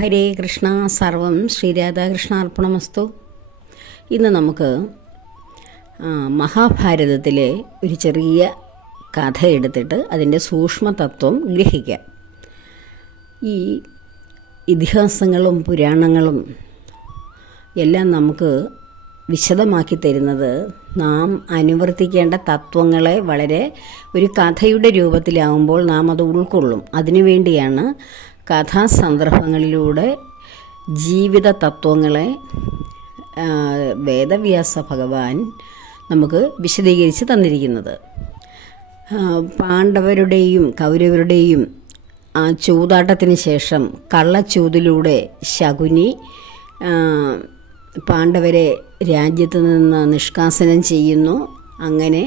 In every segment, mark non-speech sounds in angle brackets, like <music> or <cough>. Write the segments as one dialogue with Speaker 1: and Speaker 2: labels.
Speaker 1: ഹരേ കൃഷ്ണ സർവം ശ്രീരാധാകൃഷ്ണ അർപ്പണമസ്തു ഇന്ന് നമുക്ക് മഹാഭാരതത്തിലെ ഒരു ചെറിയ കഥ എടുത്തിട്ട് അതിന്റെ സൂക്ഷ്മതത്വം ഗ്രഹിക്കാം. ഈ ഇതിഹാസങ്ങളും പുരാണങ്ങളും എല്ലാം നമുക്ക് വിശദമാക്കി തരുന്നത് നാം അനുവർത്തിക്കേണ്ട തത്വങ്ങളെ വളരെ ഒരു കഥയുടെ രൂപത്തിലാവുമ്പോൾ നാം അത് ഉൾക്കൊള്ളും. അതിനുവേണ്ടിയാണ് കഥാസന്ദർഭങ്ങളിലൂടെ ജീവിത തത്വങ്ങളെ വേദവ്യാസ ഭഗവാൻ നമുക്ക് വിശദീകരിച്ച് തന്നിരിക്കുന്നത്. പാണ്ഡവരുടെയും കൗരവരുടെയും ആ ചൂതാട്ടത്തിന് ശേഷം കള്ളച്ചൂതിലൂടെ ശകുനി പാണ്ഡവരെ രാജ്യത്ത് നിന്ന് നിഷ്കാസനം ചെയ്യുന്നു. അങ്ങനെ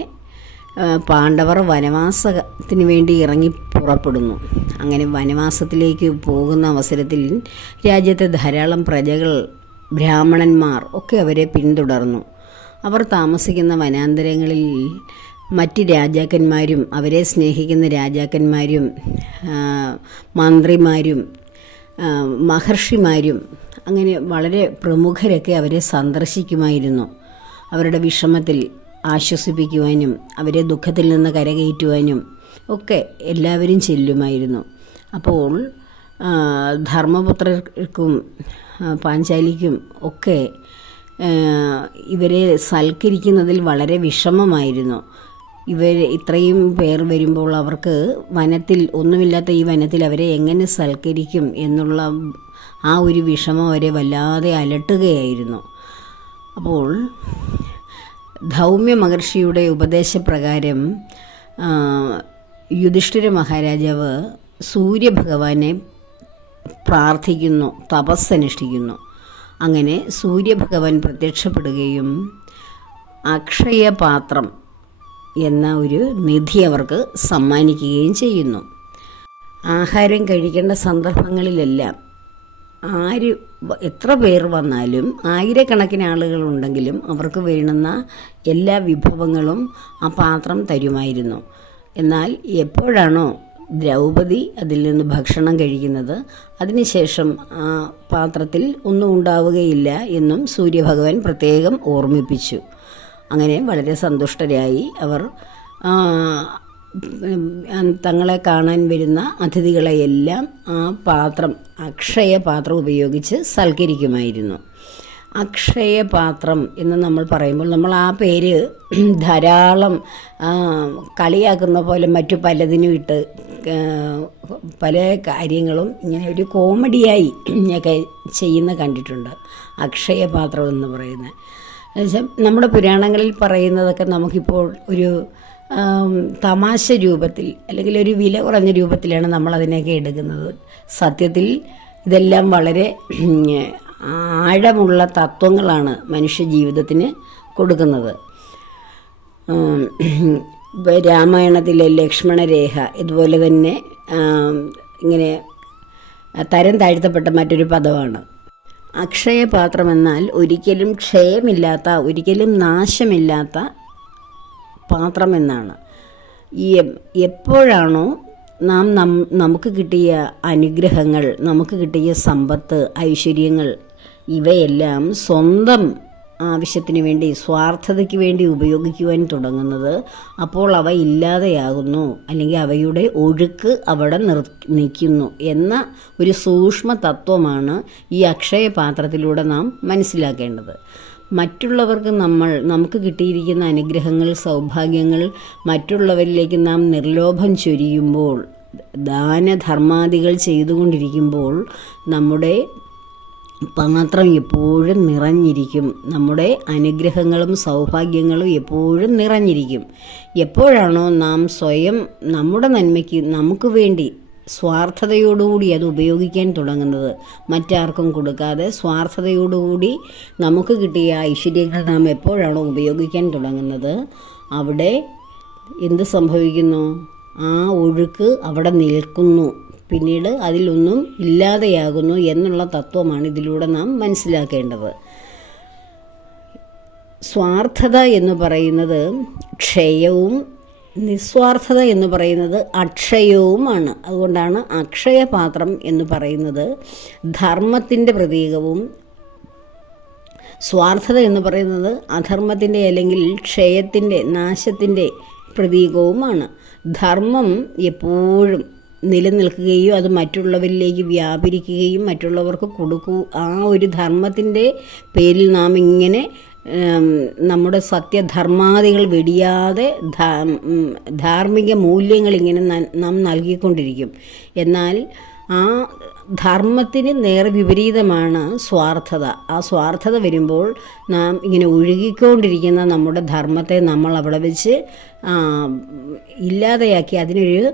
Speaker 1: പാണ്ഡവർ വനവാസത്തിന് വേണ്ടി ഇറങ്ങി പുറപ്പെടുന്നു. അങ്ങനെ വനവാസത്തിലേക്ക് പോകുന്ന അവസരത്തിൽ രാജ്യത്തെ ധാരാളം പ്രജകൾ ബ്രാഹ്മണന്മാർ ഒക്കെ അവരെ പിന്തുടർന്നു. അവർ താമസിക്കുന്ന വനാന്തരങ്ങളിൽ മറ്റ് രാജാക്കന്മാരും അവരെ സ്നേഹിക്കുന്ന രാജാക്കന്മാരും മന്ത്രിമാരും മഹർഷിമാരും അങ്ങനെ വളരെ പ്രമുഖരൊക്കെ അവരെ സന്ദർശിക്കുമായിരുന്നു. അവരുടെ വിഷമത്തിൽ ആശ്വസിപ്പിക്കുവാനും അവരെ ദുഃഖത്തിൽ നിന്ന് കരകയറ്റുവാനും ഒക്കെ എല്ലാവരും ചെല്ലുമായിരുന്നു. അപ്പോൾ ധർമ്മപുത്രർക്കും പാഞ്ചാലിക്കും ഒക്കെ ഇവരെ സൽക്കരിക്കുന്നതിൽ വളരെ വിഷമമായിരുന്നു. ഇവർ ഇത്രയും പേർ വരുമ്പോൾ അവർക്ക് വനത്തിൽ ഒന്നുമില്ലാത്ത ഈ വനത്തിൽ അവരെ എങ്ങനെ സൽക്കരിക്കും എന്നുള്ള ആ ഒരു വിഷമം അവരെ വല്ലാതെ അലട്ടുകയായിരുന്നു. അപ്പോൾ ധൗമ്യ മഹർഷിയുടെ ഉപദേശപ്രകാരം യുധിഷ്ഠിര മഹാരാജാവ് സൂര്യഭഗവാനെ പ്രാർത്ഥിക്കുന്നു തപസ്സനുഷ്ഠിക്കുന്നു. അങ്ങനെ സൂര്യഭഗവാൻ പ്രത്യക്ഷപ്പെടുകയും അക്ഷയപാത്രം എന്ന ഒരു നിധി അവർക്ക് സമ്മാനിക്കുകയും ചെയ്യുന്നു. ആഹാരം കഴിക്കേണ്ട സന്ദർഭങ്ങളിലെല്ലാം ആര് എത്ര പേർ വന്നാലും ആയിരക്കണക്കിന് ആളുകളുണ്ടെങ്കിലും അവർക്ക് വേണ്ടുന്ന എല്ലാ വിഭവങ്ങളും ആ പാത്രം തരുമായിരുന്നു. എന്നാൽ എപ്പോഴാണോ ദ്രൗപദി അതിൽ നിന്ന് ഭക്ഷണം കഴിക്കുന്നത്. അതിനുശേഷം പാത്രത്തിൽ ഒന്നും ഉണ്ടാവുകയില്ല എന്നും സൂര്യഭഗവാൻ പ്രത്യേകം ഓർമ്മിപ്പിച്ചു. അങ്ങനെ വളരെ സന്തുഷ്ടരായി അവർ തങ്ങളെ കാണാൻ വരുന്ന അതിഥികളെയെല്ലാം ആ പാത്രം അക്ഷയ പാത്രം ഉപയോഗിച്ച് സൽക്കരിക്കുമായിരുന്നു. അക്ഷയ പാത്രം എന്ന് നമ്മൾ പറയുമ്പോൾ നമ്മൾ ആ പേര് <clears throat> ധാരാളം കളിയാക്കുന്ന പോലെ മറ്റു പലതിനും ഇട്ട് പല കാര്യങ്ങളും ഇങ്ങനെ ഒരു കോമഡിയായി ഒക്കെ ചെയ്യുന്ന കണ്ടിട്ടുണ്ട്. അക്ഷയപാത്രം എന്ന് പറയുന്നത്. നമ്മുടെ പുരാണങ്ങളിൽ പറയുന്നതൊക്കെ നമുക്കിപ്പോൾ ഒരു തമാശ രൂപത്തിൽ അല്ലെങ്കിൽ ഒരു വില കുറഞ്ഞ രൂപത്തിലാണ് നമ്മൾ അതിനെയൊക്കെ എടുക്കുന്നത്. സത്യത്തിൽ ഇതെല്ലാം വളരെ ആഴമുള്ള തത്വങ്ങളാണ് മനുഷ്യ ജീവിതത്തിന് കൊടുക്കുന്നത് രാമായണത്തിലെ ലക്ഷ്മണരേഖ ഇതുപോലെ തന്നെ ഇങ്ങനെ തരം താഴ്ത്തപ്പെട്ട മറ്റൊരു പദമാണ്. അക്ഷയപാത്രം എന്നാൽ ഒരിക്കലും ക്ഷയമില്ലാത്ത ഒരിക്കലും നാശമില്ലാത്ത പാത്രം എന്നാണ് ഈ എപ്പോഴാണോ നാം നമുക്ക് കിട്ടിയ അനുഗ്രഹങ്ങൾ നമുക്ക് കിട്ടിയ സമ്പത്ത് ഐശ്വര്യങ്ങൾ ഇവയെല്ലാം സ്വന്തം ആവശ്യത്തിന് വേണ്ടി സ്വാർത്ഥതയ്ക്ക് വേണ്ടി ഉപയോഗിക്കുവാൻ തുടങ്ങുന്നത്. അപ്പോൾ അവ ഇല്ലാതെയാകുന്നു. അല്ലെങ്കിൽ അവയുടെ ഒഴുക്ക് അവിടെ നിർ നിൽക്കുന്നു എന്ന ഒരു സൂക്ഷ്മ തത്വമാണ് ഈ അക്ഷയ പാത്രത്തിലൂടെ നാം മനസ്സിലാക്കേണ്ടത്. മറ്റുള്ളവർക്ക് നമ്മൾ നമുക്ക് കിട്ടിയിരിക്കുന്ന അനുഗ്രഹങ്ങൾ സൗഭാഗ്യങ്ങൾ മറ്റുള്ളവരിലേക്ക് നാം നിർലോഭം ചൊരിയുമ്പോൾ ദാനധർമാദികൾ ചെയ്തുകൊണ്ടിരിക്കുമ്പോൾ നമ്മുടെ പാത്രം എപ്പോഴും നിറഞ്ഞിരിക്കും. നമ്മുടെ അനുഗ്രഹങ്ങളും സൗഭാഗ്യങ്ങളും എപ്പോഴും നിറഞ്ഞിരിക്കും. എപ്പോഴാണോ നാം സ്വയം നമ്മുടെ നന്മയ്ക്ക് നമുക്ക് വേണ്ടി സ്വാർത്ഥതയോടുകൂടി അത് ഉപയോഗിക്കാൻ തുടങ്ങുന്നത്. മറ്റാർക്കും കൊടുക്കാതെ സ്വാർത്ഥതയോടുകൂടി നമുക്ക് കിട്ടിയ ഐശ്വര്യങ്ങൾ നാം എപ്പോഴാണോ ഉപയോഗിക്കാൻ തുടങ്ങുന്നത് അവിടെ എന്ത് സംഭവിക്കുന്നു? ആ ഒഴുക്ക് അവിടെ നിൽക്കുന്നു. പിന്നീട് അതിലൊന്നും ഇല്ലാതെയാകുന്നു എന്നുള്ള തത്വമാണ് ഇതിലൂടെ നാം മനസ്സിലാക്കേണ്ടത്. സ്വാർത്ഥത എന്ന് പറയുന്നത് ക്ഷയവും നിസ്വാർത്ഥത എന്ന് പറയുന്നത് അക്ഷയവുമാണ്. അതുകൊണ്ടാണ് അക്ഷയപാത്രം എന്ന് പറയുന്നത് ധർമ്മത്തിന്റെ പ്രതീകവും സ്വാർത്ഥത എന്ന് പറയുന്നത് അധർമ്മത്തിന്റെ അല്ലെങ്കിൽ ക്ഷയത്തിന്റെ നാശത്തിന്റെ പ്രതീകവുമാണ്. ധർമ്മം എപ്പോഴും നിലനിൽക്കുകയും അത് മറ്റുള്ളവരിലേക്ക് വ്യാപരിക്കുകയും മറ്റുള്ളവർക്ക് കൊടുക്കൂ. ആ ഒരു ധർമ്മത്തിന്റെ പേരിൽ നാം ഇങ്ങനെ നമ്മുടെ സത്യധർമാദികൾ വെടിയാതെ ധാർമ്മിക മൂല്യങ്ങൾ ഇങ്ങനെ നാം നൽകിക്കൊണ്ടിരിക്കും. എന്നാൽ ആ ധർമ്മത്തിന് നേരെ വിപരീതമാണ് സ്വാർത്ഥത. ആ സ്വാർത്ഥത വരുമ്പോൾ നാം ഇങ്ങനെ ഒഴുകിക്കൊണ്ടിരിക്കുന്ന നമ്മുടെ ധർമ്മത്തെ നമ്മൾ അവിടെ വെച്ച് ഇല്ലാതെയാക്കി അതിനൊരു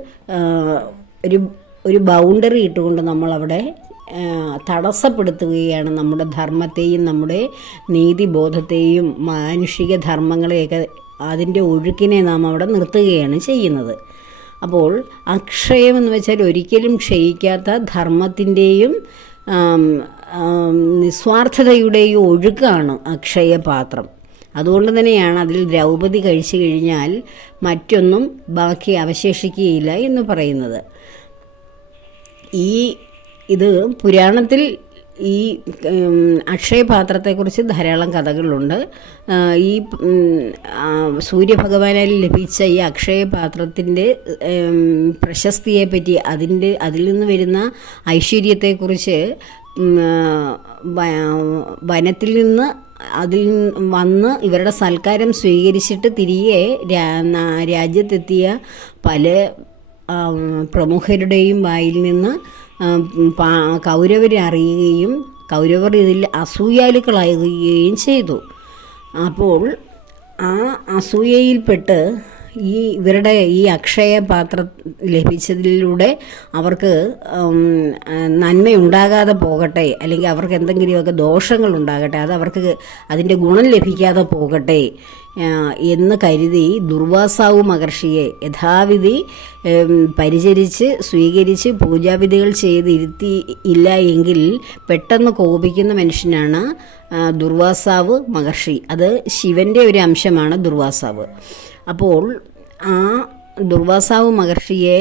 Speaker 1: ഒരു ഒരു ബൗണ്ടറി ഇട്ടുകൊണ്ട് നമ്മളവിടെ തടസ്സപ്പെടുത്തുകയാണ് നമ്മുടെ ധർമ്മത്തെയും നമ്മുടെ നീതിബോധത്തെയും മാനുഷിക ധർമ്മങ്ങളെയൊക്കെ അതിന്റെ ഒഴുക്കിനെ നാം അവിടെ നിർത്തുകയാണ് ചെയ്യുന്നത്. അപ്പോൾ അക്ഷയം എന്ന് വെച്ചാൽ ഒരിക്കലും ക്ഷയിക്കാത്ത ധർമ്മത്തിന്റെയും നിസ്വാർത്ഥതയുടെയും ഒഴുക്കാണ് അക്ഷയപാത്രം. അതുകൊണ്ട് തന്നെയാണ് അതിൽ ദ്രൗപദി കഴിച്ചു കഴിഞ്ഞാൽ മറ്റൊന്നും ബാക്കി അവശേഷിക്കുകയില്ല എന്ന് പറയുന്നത്. ഈ ഇത് പുരാണത്തിൽ ഈ അക്ഷയപാത്രത്തെക്കുറിച്ച് ധാരാളം കഥകളുണ്ട്. ഈ സൂര്യഭഗവാനാൽ ലഭിച്ച ഈ അക്ഷയപാത്രത്തിന്റെ പ്രശസ്തിയെപ്പറ്റി അതിന്റെ അതിൽ നിന്ന് വരുന്ന ഐശ്വര്യത്തെക്കുറിച്ച് വനത്തിൽ നിന്ന് അതിൽ വന്ന് ഇവരുടെ സൽക്കാരം സ്വീകരിച്ചിട്ട് തിരികെ രാജ്യത്തെത്തിയ പല പ്രമുഖരുടെയും വായിൽ നിന്ന് കൗരവരെ അറിയുകയും കൗരവർ ഇതിൽ അസൂയാലുക്കളാകുകയും ചെയ്തു. അപ്പോൾ ആ അസൂയയിൽപ്പെട്ട് ഈ ഇവരുടെ ഈ അക്ഷയ പാത്രം ലഭിച്ചതിലൂടെ അവർക്ക് നന്മയുണ്ടാകാതെ പോകട്ടെ അല്ലെങ്കിൽ അവർക്ക് എന്തെങ്കിലുമൊക്കെ ദോഷങ്ങൾ ഉണ്ടാകട്ടെ അത് അവർക്ക് അതിന്റെ ഗുണം ലഭിക്കാതെ പോകട്ടെ എന്ന് കരുതി ദുർവാസാവു മഹർഷിയെ യഥാവിധി പരിചരിച്ച് സ്വീകരിച്ച് പൂജാവിധികൾ ചെയ്തിരുത്തി ഇല്ല എങ്കിൽ പെട്ടെന്ന് കോപിക്കുന്ന മനുഷ്യനാണ് ദുർവാസാവ് മഹർഷി. അത് ശിവന്റെ ഒരു അംശമാണ് ദുർവാസാവ്. അപ്പോൾ ആ ദുർവാസാവ് മഹർഷിയെ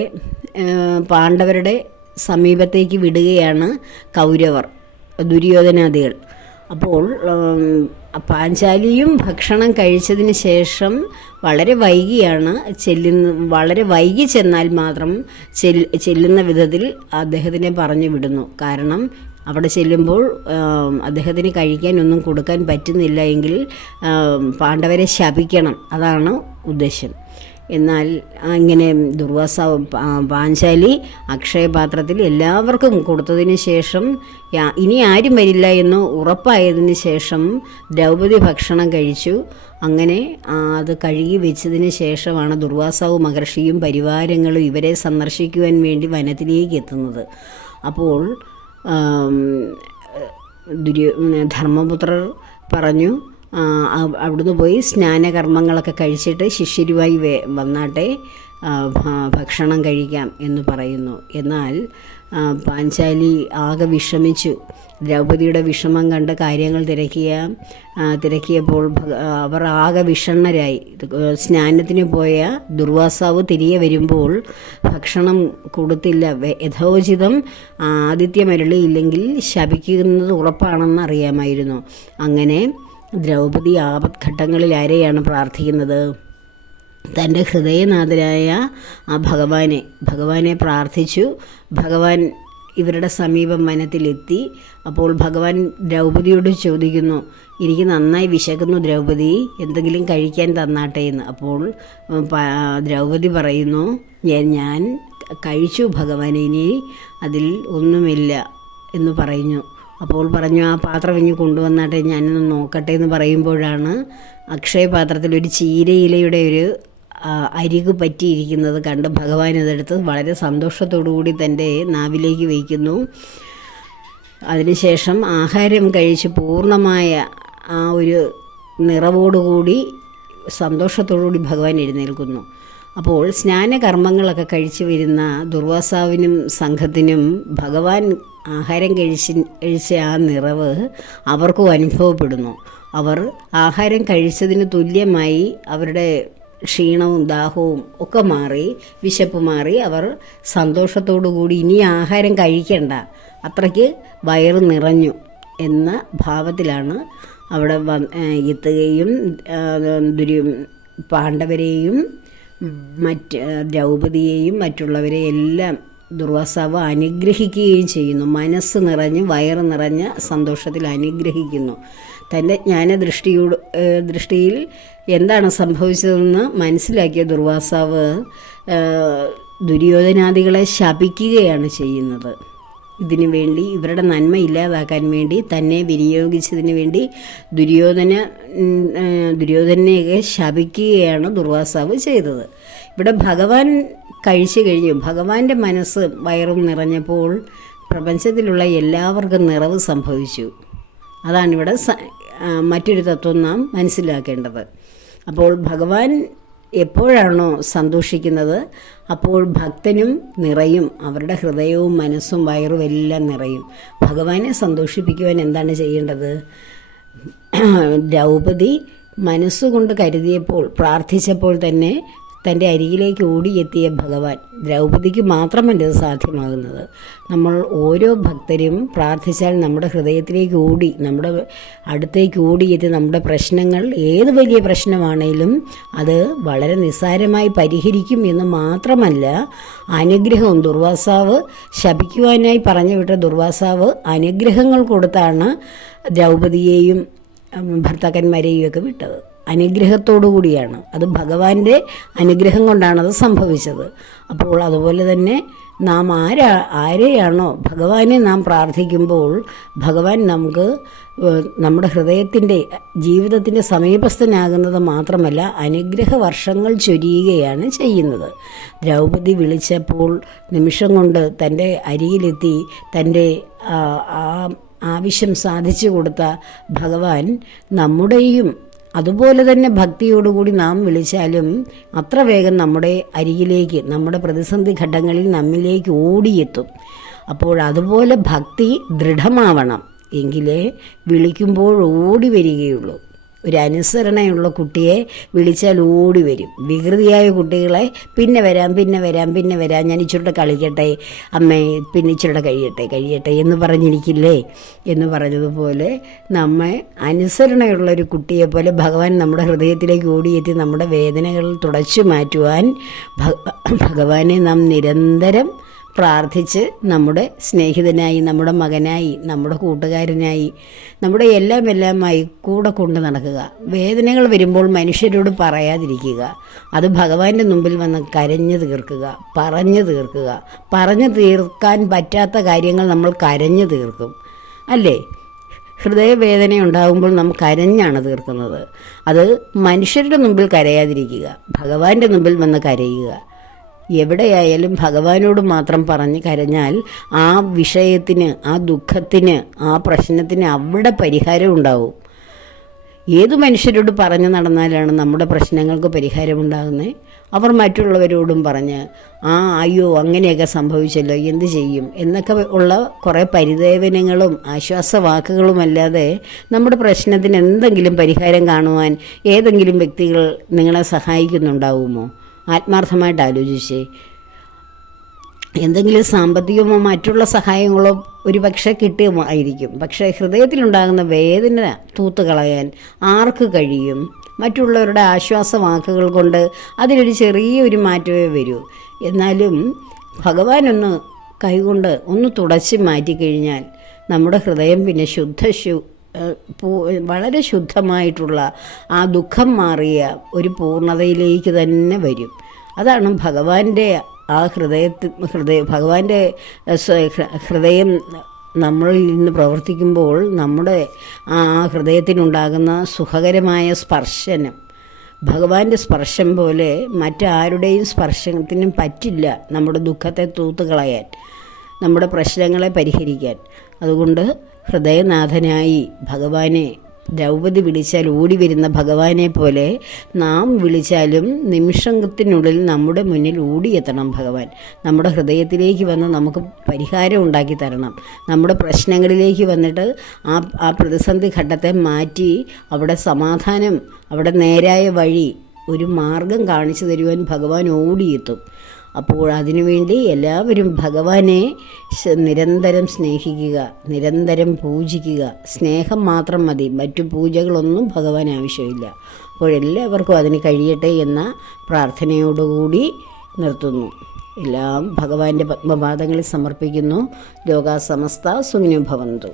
Speaker 1: പാണ്ഡവരുടെ സമീപത്തേക്ക് വിടുകയാണ് കൗരവർ ദുര്യോധനാദികൾ. അപ്പോൾ പാഞ്ചാലിയും ഭക്ഷണം കഴിച്ചതിന് ശേഷം വളരെ വൈകിയാണ് ചെല്ലുന്ന വളരെ വൈകി ചെന്നാൽ മാത്രം ചെല്ലുന്ന വിധത്തിൽ അദ്ദേഹത്തിനെ പറഞ്ഞു വിടുന്നു. കാരണം അവിടെ ചെല്ലുമ്പോൾ അദ്ദേഹത്തിന് കഴിക്കാൻ ഒന്നും കൊടുക്കാൻ പറ്റുന്നില്ല എങ്കിൽ പാണ്ഡവരെ ശപിക്കണം. അതാണ് ഉദ്ദേശം. എന്നാൽ ഇങ്ങനെ ദുർവാസ പാഞ്ചാലി അക്ഷയപാത്രത്തിൽ എല്ലാവർക്കും കൊടുത്തതിന് ശേഷം ഇനി ആരും വരില്ല എന്ന് ഉറപ്പായതിന് ശേഷം ദ്രൗപദി ഭക്ഷണം കഴിച്ചു. അങ്ങനെ അത് കഴുകി വെച്ചതിന് ശേഷമാണ് ദുർവാസാവ് മഹർഷിയും പരിവാരങ്ങളും ഇവരെ സന്ദർശിക്കുവാൻ വേണ്ടി വനത്തിലേക്ക് എത്തുന്നത്. അപ്പോൾ ദുര്യ ധർമ്മപുത്രർ പറഞ്ഞു അവിടുന്ന് പോയി സ്നാനകർമ്മങ്ങളൊക്കെ കഴിച്ചിട്ട് ശിഷ്യരുമായി വന്നാട്ടെ ഭക്ഷണം കഴിക്കാം എന്ന് പറയുന്നു. എന്നാൽ പാഞ്ചാലി ആകെ വിഷമിച്ചു. ദ്രൗപതിയുടെ വിഷമം കണ്ട് കാര്യങ്ങൾ തിരക്കിയ തിരക്കിയപ്പോൾ അവർ ആകെ വിഷണ്ണരായി. സ്നാനത്തിന് പോയ ദുർവാസാവ് തിരികെ വരുമ്പോൾ ഭക്ഷണം കൊടുത്തില്ല. യഥോചിതം ആദിത്യമരളിയില്ലെങ്കിൽ ശപിക്കുന്നത് ഉറപ്പാണെന്ന് അറിയാമായിരുന്നു. അങ്ങനെ ദ്രൗപദി ആപത്ഘട്ടങ്ങളിൽ ആരെയാണ് പ്രാർത്ഥിക്കുന്നത്? തന്റെ ഹൃദയനാഥനായ ആ ഭഗവാനെ ഭഗവാനെ പ്രാർത്ഥിച്ചു. ഭഗവാൻ ഇവരുടെ സമീപം വനത്തിലെത്തി. അപ്പോൾ ഭഗവാൻ ദ്രൗപദിയോട് ചോദിക്കുന്നു എനിക്ക് നന്നായി വിശക്കുന്നു ദ്രൗപദി എന്തെങ്കിലും കഴിക്കാൻ തന്നാട്ടെ എന്ന്. അപ്പോൾ ദ്രൗപതി പറയുന്നു ഞാൻ ഞാൻ കഴിച്ചു ഭഗവാനിനി അതിൽ ഒന്നുമില്ല എന്ന് പറഞ്ഞു അപ്പോൾ പറഞ്ഞു ആ പാത്രം ഇനി കൊണ്ടുവന്നാട്ടെ ഞാനൊന്ന് നോക്കട്ടെ എന്ന് പറയുമ്പോഴാണ് അക്ഷയപാത്രത്തിൽ ഒരു ചീരയിലയുടെ ഒരു അരികു പറ്റിയിരിക്കുന്നത് കണ്ട് ഭഗവാൻ അതെടുത്ത് വളരെ സന്തോഷത്തോടു കൂടി തന്റെ നാവിലേക്ക് വയ്ക്കുന്നു. അതിനുശേഷം ആഹാരം കഴിച്ച് പൂർണമായ ആ ഒരു നിറവോടുകൂടി സന്തോഷത്തോടുകൂടി ഭഗവാൻ എഴുന്നേൽക്കുന്നു. അപ്പോൾ സ്നാനകർമ്മങ്ങളൊക്കെ കഴിച്ചു വരുന്ന ദുർവാസാവിനും സംഘത്തിനും ഭഗവാൻ ആഹാരം കഴിച്ച് കഴിച്ച ആ നിറവ് അവർക്കും അനുഭവപ്പെടുന്നു. അവർ ആഹാരം കഴിച്ചതിന് തുല്യമായി അവരുടെ ക്ഷീണവും ദാഹവും ഒക്കെ മാറി വിശപ്പ് മാറി അവർ സന്തോഷത്തോടു കൂടി ഇനി ആഹാരം കഴിക്കണ്ട. അത്രയ്ക്ക് വയറ് നിറഞ്ഞു എന്ന ഭാവത്തിലാണ് അവിടെ എത്തുകയും ഏഹ് പാണ്ഡവരെയും മറ്റ് ദ്രൗപതിയെയും മറ്റുള്ളവരെ എല്ലാം ദുർവാസാവ് അനുഗ്രഹിക്കുകയും ചെയ്യുന്നു. മനസ്സ് നിറഞ്ഞ് വയറ് നിറഞ്ഞ സന്തോഷത്തിൽ അനുഗ്രഹിക്കുന്നു. തന്റെ ജ്ഞാന ദൃഷ്ടിയോട് ദൃഷ്ടിയിൽ എന്താണ് സംഭവിച്ചതെന്ന് മനസ്സിലാക്കിയ ദുർവാസാവ് ദുര്യോധനാദികളെ ശപിക്കുകയാണ് ചെയ്യുന്നത്. ഇതിനു വേണ്ടി ഇവരുടെ നന്മ ഇല്ലാതാക്കാൻ വേണ്ടി തന്നെ വിനിയോഗിച്ചതിന് വേണ്ടി ദുര്യോധന ദുര്യോധനെയൊക്കെ ശപിക്കുകയാണ് ദുർവാസാവ് ചെയ്തത്. ഇവിടെ ഭഗവാൻ കഴിച്ചു കഴിഞ്ഞു. ഭഗവാന്റെ മനസ്സ് വയറും നിറഞ്ഞപ്പോൾ പ്രപഞ്ചത്തിലുള്ള എല്ലാവർക്കും നിറവ് സംഭവിച്ചു. അതാണിവിടെ മറ്റൊരു തത്വം നാം മനസ്സിലാക്കേണ്ടത്. അപ്പോൾ ഭഗവാൻ എപ്പോഴാണോ സന്തോഷിക്കുന്നത് അപ്പോൾ ഭക്തനും നിറയും അവരുടെ ഹൃദയവും മനസ്സും വയറും എല്ലാം നിറയും. ഭഗവാനെ സന്തോഷിപ്പിക്കുവാൻ എന്താണ് ചെയ്യേണ്ടത്? ദ്രൗപദി മനസ്സുകൊണ്ട് കരുതിയപ്പോൾ പ്രാർത്ഥിച്ചപ്പോൾ തന്നെ തന്റെ അരികിലേക്ക് ഓടിയെത്തിയ ഭഗവാൻ ദ്രൗപദിക്ക് മാത്രമല്ല ഇത് സാധ്യമാകുന്നത്. നമ്മൾ ഓരോ ഭക്തരും പ്രാർത്ഥിച്ചാൽ നമ്മുടെ ഹൃദയത്തിലേക്ക് ഓടി നമ്മുടെ അടുത്തേക്ക് ഓടിയെത്തി നമ്മുടെ പ്രശ്നങ്ങൾ ഏത് വലിയ പ്രശ്നമാണേലും അത് വളരെ നിസ്സാരമായി പരിഹരിക്കും എന്ന് മാത്രമല്ല അനുഗ്രഹവും ദുർവാസാവ് ശപിക്കുവാനായി പറഞ്ഞു വിട്ട ദുർവാസാവ് അനുഗ്രഹങ്ങൾ കൊടുത്താണ് ദ്രൗപദിയെയും ഭർത്താക്കന്മാരെയും ഒക്കെ വിട്ടത്. അനുഗ്രഹത്തോടു കൂടിയാണ്. അത് ഭഗവാന്റെ അനുഗ്രഹം കൊണ്ടാണത് സംഭവിച്ചത്. അപ്പോൾ അതുപോലെ തന്നെ നാം ആരാ ആരെയാണോ ഭഗവാനെ നാം പ്രാർത്ഥിക്കുമ്പോൾ ഭഗവാൻ നമുക്ക് നമ്മുടെ ഹൃദയത്തിന്റെ ജീവിതത്തിന്റെ സമീപസ്ഥനാകുന്നത് മാത്രമല്ല അനുഗ്രഹ വർഷങ്ങൾ ചൊരിയുകയാണ് ചെയ്യുന്നത്. ദ്രൗപദി വിളിച്ചപ്പോൾ നിമിഷം കൊണ്ട് തന്റെ അരിയിലെത്തി തന്റെ ആ, ആവശ്യം സാധിച്ചു കൊടുത്ത ഭഗവാൻ നമ്മുടെയും അതുപോലെ തന്നെ ഭക്തിയോടുകൂടി നാം വിളിച്ചാലും അത്ര വേഗം നമ്മുടെ അരികിലേക്ക് നമ്മുടെ പ്രതിസന്ധി ഘട്ടങ്ങളിൽ നമ്മിലേക്ക് ഓടിയെത്തും. അപ്പോൾ അതുപോലെ ഭക്തി ദൃഢമാവണം. എങ്കിലേ വിളിക്കുമ്പോൾ ഓടി വരികയുള്ളൂ. ഒരു അനുസരണയുള്ള കുട്ടിയെ വിളിച്ചാൽ ഓടി വരും. വികൃതിയായ കുട്ടികളെ പിന്നെ വരാം പിന്നെ വരാം പിന്നെ വരാം. ഞാൻ ഇച്ചിരൂടെ കളിക്കട്ടെ അമ്മേ പിന്നെ ഇച്ചിരൂടെ കഴിയട്ടെ കഴിയട്ടെ എന്ന് പറഞ്ഞിരിക്കില്ലേ? എന്ന് പറഞ്ഞതുപോലെ നമ്മെ അനുസരണയുള്ള ഒരു കുട്ടിയെ പോലെ ഭഗവാൻ നമ്മുടെ ഹൃദയത്തിലേക്ക് ഓടിയെത്തി നമ്മുടെ വേദനകൾ തുടച്ചു മാറ്റുവാൻ ഭഗവാനെ നാം നിരന്തരം പ്രാർത്ഥിച്ച് നമ്മുടെ സ്നേഹിതനായി നമ്മുടെ മകനായി നമ്മുടെ കൂട്ടുകാരനായി നമ്മുടെ എല്ലാം എല്ലാമായി കൂടെ കൊണ്ട് നടക്കുക. വേദനകൾ വരുമ്പോൾ മനുഷ്യരോട് പറയാതിരിക്കുക. അത് ഭഗവാന്റെ മുമ്പിൽ വന്ന് കരഞ്ഞു തീർക്കുക പറഞ്ഞു തീർക്കുക. പറഞ്ഞു തീർക്കാൻ പറ്റാത്ത കാര്യങ്ങൾ നമ്മൾ കരഞ്ഞു തീർക്കും. അല്ലേ? ഹൃദയവേദന ഉണ്ടാകുമ്പോൾ നാം കരഞ്ഞാണ് തീർക്കുന്നത്. അത് മനുഷ്യരുടെ മുമ്പിൽ കരയാതിരിക്കുക. ഭഗവാന്റെ മുമ്പിൽ വന്ന് കരയുക. എവിടെയായാലും ഭഗവാനോട് മാത്രം പറഞ്ഞ് കരഞ്ഞാൽ ആ വിഷയത്തിന് ആ ദുഃഖത്തിന് ആ പ്രശ്നത്തിന് അവിടെ പരിഹാരം ഉണ്ടാവും. ഏത് മനുഷ്യരോട് പറഞ്ഞു നടന്നാലാണ് നമ്മുടെ പ്രശ്നങ്ങൾക്ക് പരിഹാരമുണ്ടാകുന്നത് അവർ മറ്റുള്ളവരോടും പറഞ്ഞ് ആ അയ്യോ അങ്ങനെയൊക്കെ സംഭവിച്ചല്ലോ എന്ത് ചെയ്യും? എന്നൊക്കെ ഉള്ള കുറേ പരിദേവനങ്ങളും ആശ്വാസവാക്കുകളും അല്ലാതെ നമ്മുടെ പ്രശ്നത്തിന് എന്തെങ്കിലും പരിഹാരം കാണുവാൻ ഏതെങ്കിലും വ്യക്തികൾ നിങ്ങളെ സഹായിക്കുന്നുണ്ടാവുമോ? ആത്മാർത്ഥമായിട്ട് ആലോചിച്ചേ എന്തെങ്കിലും സാമ്പത്തികമോ മറ്റുള്ള സഹായങ്ങളോ ഒരു പക്ഷേ കിട്ടുമായിരിക്കും പക്ഷേ ഹൃദയത്തിലുണ്ടാകുന്ന വേദന തൂത്ത് കളയാൻ ആർക്ക് കഴിയും? മറ്റുള്ളവരുടെ ആശ്വാസവാക്കുകൾ കൊണ്ട് അതിനൊരു ചെറിയൊരു മാറ്റമേ വരൂ. എന്നാലും ഭഗവാനൊന്ന് കൈകൊണ്ട് ഒന്ന് തുടച്ച് മാറ്റിക്കഴിഞ്ഞാൽ നമ്മുടെ ഹൃദയം പിന്നെ ശുദ്ധ വളരെ ശുദ്ധമായിട്ടുള്ള ആ ദുഃഖം മാറിയ ഒരു പൂർണതയിലേക്ക് തന്നെ വരും. അതാണ് ഭഗവാന്റെ ആ ഹൃദയത്തിൽ ഹൃദയ ഭഗവാന്റെ ഹൃദയം നമ്മളിൽ നിന്ന് പ്രവർത്തിക്കുമ്പോൾ നമ്മുടെ ആ ഹൃദയത്തിനുണ്ടാകുന്ന സുഖകരമായ സ്പർശനം ഭഗവാന്റെ സ്പർശം പോലെ മറ്റാരുടെയും സ്പർശനത്തിനും പറ്റില്ല നമ്മുടെ ദുഃഖത്തെ തൂത്തുകളയാൻ നമ്മുടെ പ്രശ്നങ്ങളെ പരിഹരിക്കാൻ. അതുകൊണ്ട് ഹൃദയനാഥനായി ഭഗവാനെ ദ്രൗപതി വിളിച്ചാൽ ഓടി വരുന്ന ഭഗവാനെ പോലെ നാം വിളിച്ചാലും നിമിഷത്തിനുള്ളിൽ നമ്മുടെ മുന്നിൽ ഓടിയെത്തണം ഭഗവാൻ. നമ്മുടെ ഹൃദയത്തിലേക്ക് വന്ന് നമുക്ക് പരിഹാരം ഉണ്ടാക്കി തരണം. നമ്മുടെ പ്രശ്നങ്ങളിലേക്ക് വന്നിട്ട് ആ ആ പ്രതിസന്ധി ഘട്ടത്തെ മാറ്റി അവിടെ സമാധാനം അവിടെ നേരായ വഴി ഒരു മാർഗം കാണിച്ചു തരുവാൻ ഭഗവാൻ ഓടിയെത്തും. അപ്പോൾ അതിനുവേണ്ടി എല്ലാവരും ഭഗവാനെ നിരന്തരം സ്നേഹിക്കുക നിരന്തരം പൂജിക്കുക. സ്നേഹം മാത്രം മതി. മറ്റു പൂജകളൊന്നും ഭഗവാൻ ആവശ്യമില്ല. അപ്പോഴെല്ലാവർക്കും അതിന് കഴിയട്ടെ എന്ന പ്രാർത്ഥനയോടുകൂടി നിർത്തുന്നു. എല്ലാം ഭഗവാന്റെ പത്മപാദങ്ങളിൽ സമർപ്പിക്കുന്നു. ലോകാസമസ്ത സുഖിനോ ഭവന്തു.